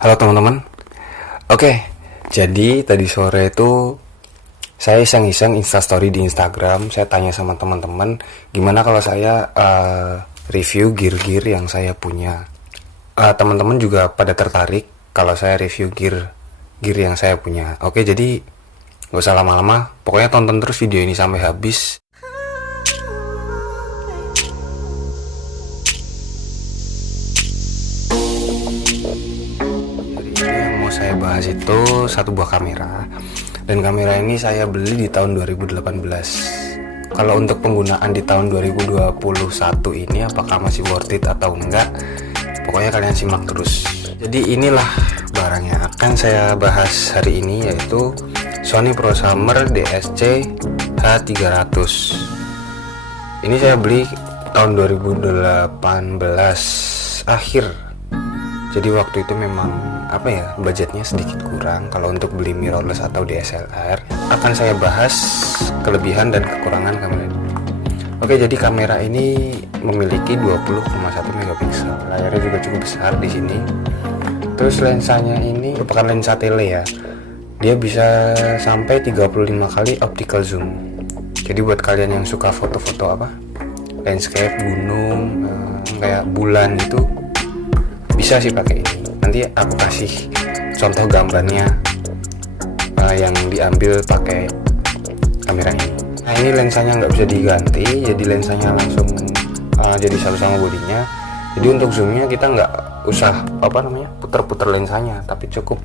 Halo teman-teman. Oke, jadi tadi sore itu saya iseng-iseng instastory di Instagram. Saya tanya sama teman-teman, gimana kalau saya review gear-gear yang saya punya. Teman-teman juga pada tertarik kalau saya review gear yang saya punya. Oke, jadi gak usah lama-lama. Pokoknya tonton terus video ini sampai habis. Saya bahas itu satu buah kamera, dan kamera ini saya beli di tahun 2018. Kalau untuk penggunaan di tahun 2021 ini apakah masih worth it atau enggak, pokoknya kalian simak terus. Jadi inilah barang yang akan saya bahas hari ini, yaitu Sony ProSummer DSC H300. Ini saya beli tahun 2018 akhir. Jadi waktu itu memang budgetnya sedikit kurang kalau untuk beli mirrorless atau DSLR. Akan saya bahas kelebihan dan kekurangan kamera ini. Oke, jadi kamera ini memiliki 20,1 megapiksel. Layarnya juga cukup besar di sini. Terus lensanya ini merupakan lensa tele ya. Dia bisa sampai 35 kali optical zoom. Jadi buat kalian yang suka foto-foto landscape, gunung, kayak bulan itu, bisa sih pakai ini. Nanti aku kasih contoh gambarnya yang diambil pakai kamera ini. Nah, ini lensanya nggak bisa diganti, jadi lensanya langsung jadi satu sama bodinya. Jadi untuk zoomnya kita nggak usah putar-putar lensanya, tapi cukup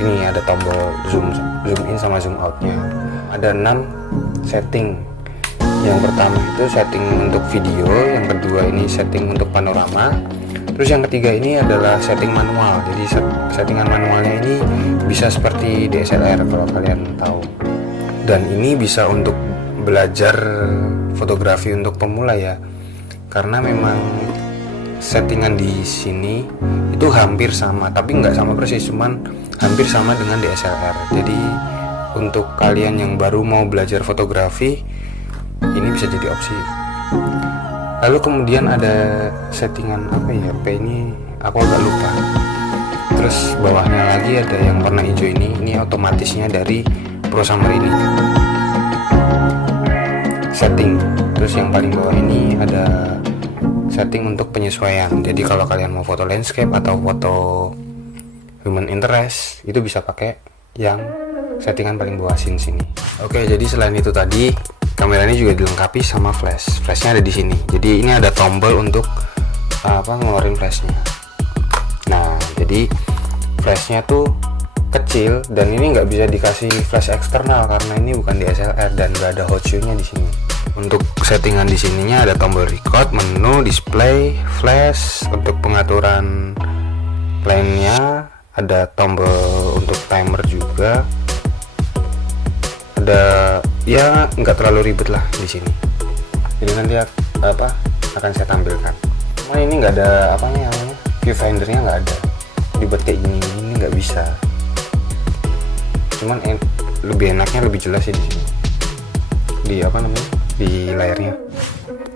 ini ada tombol zoom in sama zoom outnya. Ada 6 setting. Yang pertama itu setting untuk video, yang kedua ini setting untuk panorama. Terus yang ketiga ini adalah setting manual. Jadi settingan manualnya ini bisa seperti DSLR kalau kalian tahu. Dan ini bisa untuk belajar fotografi untuk pemula ya. Karena memang settingan di sini itu hampir sama, tapi nggak sama persis, cuman hampir sama dengan DSLR. Jadi untuk kalian yang baru mau belajar fotografi, ini bisa jadi opsi. Lalu kemudian ada settingan P ini aku agak lupa. Terus bawahnya lagi ada yang warna hijau ini otomatisnya dari ProSummer ini. Setting. Terus yang paling bawah ini ada setting untuk penyesuaian. Jadi kalau kalian mau foto landscape atau foto human interest, itu bisa pakai yang settingan paling bawah sini. Oke, jadi selain itu tadi, kamera ini juga dilengkapi sama flashnya ada di sini. Jadi ini ada tombol untuk ngeluarin flashnya. Nah, jadi flashnya tuh kecil, dan ini nggak bisa dikasih flash eksternal karena ini bukan DSLR dan nggak ada hot shoe-nya di sini. Untuk settingan di sininya ada tombol record, menu, display, flash. Untuk pengaturan plane-nya ada tombol untuk timer juga. Ada ya nggak terlalu ribet lah di sini. Jadi nanti akan saya tampilkan. Cuma ini nggak ada viewfindernya nggak ada. Ribet kayak gini nggak bisa. Cuman lebih enaknya lebih jelas sih di sini. Di layarnya.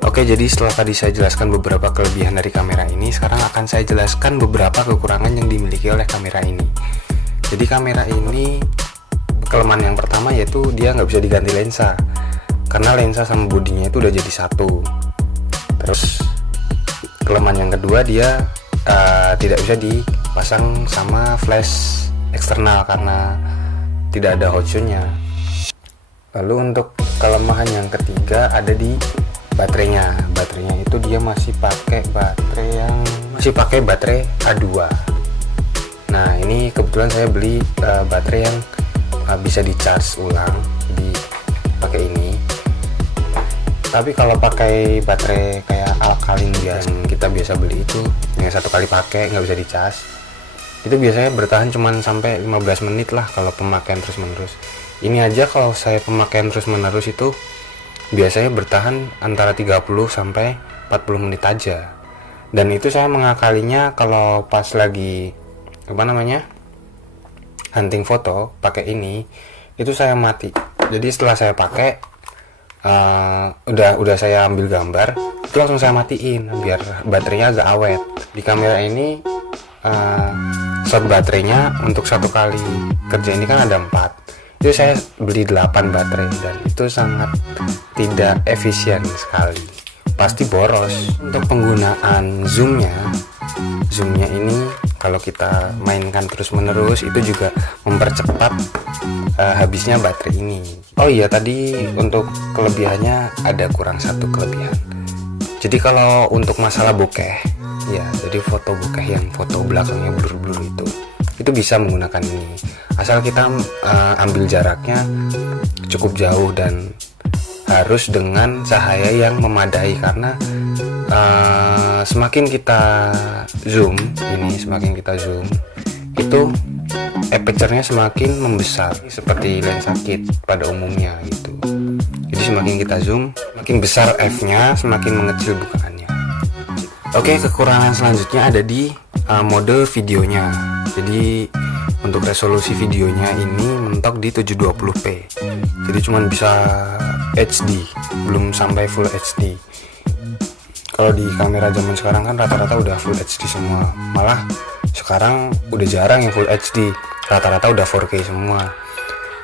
Oke, jadi setelah tadi saya jelaskan beberapa kelebihan dari kamera ini, sekarang akan saya jelaskan beberapa kekurangan yang dimiliki oleh kamera ini. Jadi kamera ini, kelemahan yang pertama yaitu dia nggak bisa diganti lensa, karena lensa sama bodinya itu udah jadi satu. Terus kelemahan yang kedua, dia tidak bisa dipasang sama flash eksternal karena tidak ada hot shoe-nya. Lalu untuk kelemahan yang ketiga ada di baterainya. Baterainya itu dia masih pakai baterai A2. Nah, ini kebetulan saya beli baterai yang bisa di charge ulang, jadi pakai ini. Tapi kalau pakai baterai kayak alkalin yang kita biasa beli itu, yang satu kali pakai nggak bisa di charge, itu biasanya bertahan cuman sampai 15 menit lah kalau pemakaian terus menerus. Ini aja kalau saya pemakaian terus menerus itu biasanya bertahan antara 30 sampai 40 menit aja. Dan itu saya mengakalinya kalau pas lagi hunting foto pakai ini, itu saya mati. Jadi setelah saya pakai udah saya ambil gambar, itu langsung saya matiin biar baterainya agak awet. Di kamera ini slot baterainya untuk satu kali kerja ini kan ada 4. Itu saya beli 8 baterai dan itu sangat tidak efisien sekali. Pasti boros. Untuk penggunaan zoomnya ini kalau kita mainkan terus-menerus itu juga mempercepat habisnya baterai ini. Oh iya, tadi untuk kelebihannya ada kurang satu kelebihan. Jadi kalau untuk masalah bokeh, ya jadi foto bokeh yang foto belakangnya blur-blur itu bisa menggunakan ini. Asal kita ambil jaraknya cukup jauh dan harus dengan cahaya yang memadai, karena semakin kita zoom itu aperture-nya semakin membesar seperti lensa kit pada umumnya gitu. Jadi semakin kita zoom, semakin besar f-nya, semakin mengecil bukaannya. Oke, kekurangan selanjutnya ada di mode videonya. Jadi untuk resolusi videonya ini mentok di 720p. Jadi cuman bisa HD, belum sampai Full HD. Kalau di kamera zaman sekarang kan rata-rata udah Full HD semua. Malah sekarang udah jarang yang Full HD, rata-rata udah 4K semua.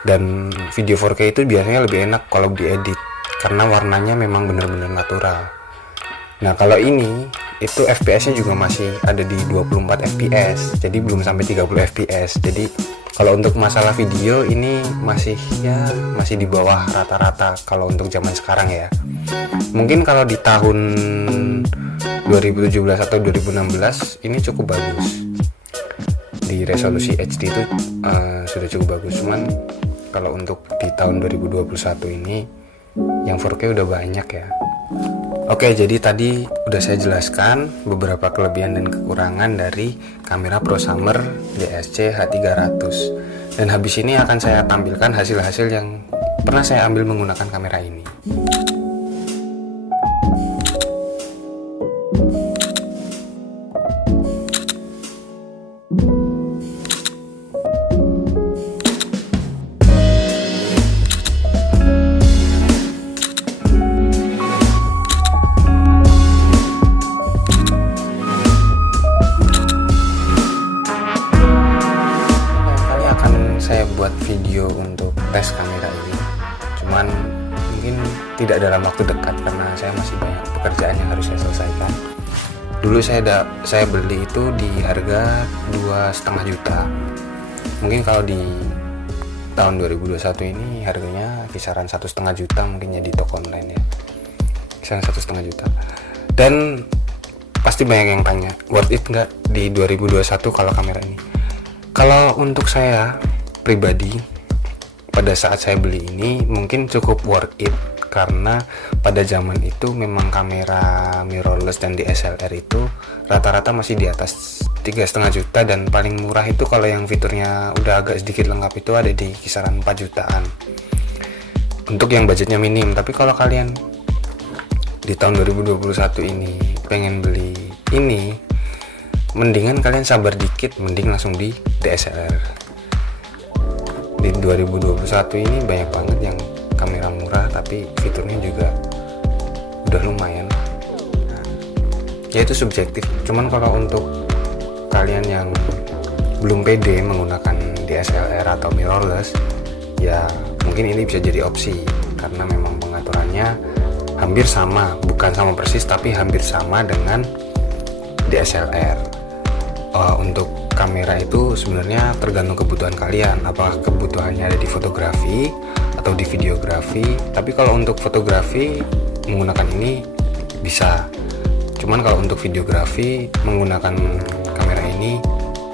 Dan video 4K itu biasanya lebih enak kalau diedit karena warnanya memang benar-benar natural. Nah, kalau ini itu FPS-nya juga masih ada di 24 FPS, jadi belum sampai 30 FPS. Jadi kalau untuk masalah video ini masih di bawah rata-rata kalau untuk zaman sekarang ya. Mungkin kalau di tahun 2017 atau 2016 ini cukup bagus. Di resolusi HD itu sudah cukup bagus. Cuman kalau untuk di tahun 2021 ini yang 4K udah banyak ya. Oke, jadi tadi udah saya jelaskan beberapa kelebihan dan kekurangan dari kamera ProSummer DSC H300. Dan habis ini akan saya tampilkan hasil-hasil yang pernah saya ambil menggunakan kamera ini. Buat video untuk tes kamera ini, cuman mungkin tidak dalam waktu dekat karena saya masih banyak pekerjaan yang harus saya selesaikan. Dulu saya beli itu di harga 2,5 juta. Mungkin kalau di tahun 2021 ini harganya kisaran 1,5 juta mungkinnya di toko online ya, kisaran 1,5 juta. Dan pasti banyak yang tanya, worth it nggak di 2021 kalau kamera ini? Kalau untuk saya pribadi, pada saat saya beli ini mungkin cukup worth it karena pada zaman itu memang kamera mirrorless dan DSLR itu rata-rata masih di atas 3,5 juta, dan paling murah itu kalau yang fiturnya udah agak sedikit lengkap itu ada di kisaran 4 jutaan untuk yang budgetnya minim. Tapi kalau kalian di tahun 2021 ini pengen beli ini, mendingan kalian sabar dikit, mending langsung di DSLR. Di 2021 ini banyak banget yang kamera murah tapi fiturnya juga udah lumayan. Ya itu subjektif. Cuman kalau untuk kalian yang belum pede menggunakan DSLR atau mirrorless, ya mungkin ini bisa jadi opsi karena memang pengaturannya hampir sama, bukan sama persis tapi hampir sama dengan DSLR. Untuk kamera itu sebenarnya tergantung kebutuhan kalian, apakah kebutuhannya ada di fotografi atau di videografi. Tapi kalau untuk fotografi menggunakan ini bisa, cuman kalau untuk videografi menggunakan kamera ini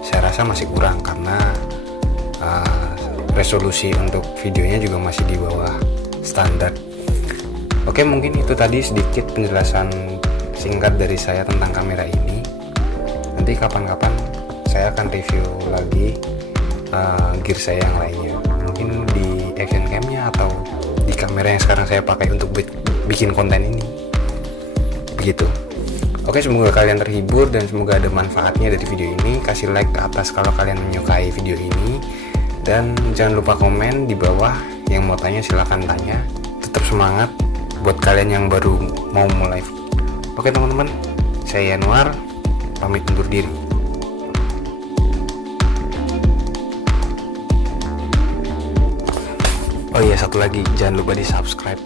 saya rasa masih kurang karena resolusi untuk videonya juga masih di bawah standar. Oke, mungkin itu tadi sedikit penjelasan singkat dari saya tentang kamera ini. Nanti kapan-kapan saya akan review lagi gear saya yang lainnya, mungkin di action camnya atau di kamera yang sekarang saya pakai untuk bikin konten ini. Begitu. Oke, semoga kalian terhibur dan semoga ada manfaatnya dari video ini. Kasih like ke atas kalau kalian menyukai video ini, dan jangan lupa komen di bawah. Yang mau tanya silahkan tanya. Tetap semangat buat kalian yang baru mau mulai. Oke teman-teman, saya Yanuar pamit undur diri. Oh iya, satu lagi, jangan lupa di subscribe